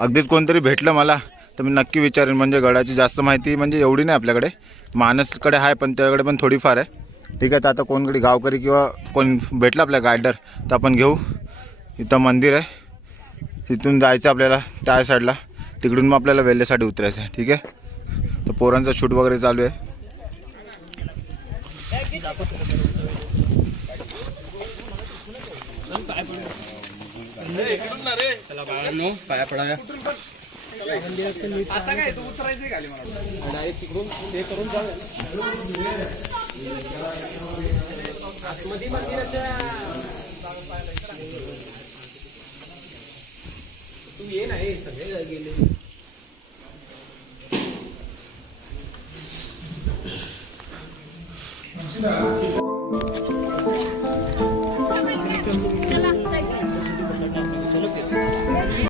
अगदीच कोणतरी भेटलं मला तर मी नक्की विचारेन. म्हणजे गडाची जास्त माहिती म्हणजे एवढी नाही आपल्याकडे, मानसकडे आहे पण त्याकडे पण थोडीफार आहे. ठीक आहे, तर आता कोणकडे गावकरी किंवा कोण भेटलं आपल्या गायडर तर आपण घेऊ. इथं मंदिर आहे, तिथून जायचं आपल्याला त्या साईडला, तिकडून मग आपल्याला वेल्हेसाठी उतरायचं आहे. ठीक आहे, तर पोरांचा शूट वगैरे चालू आहे. पाया पडा तू ये नाही सगळे गेले.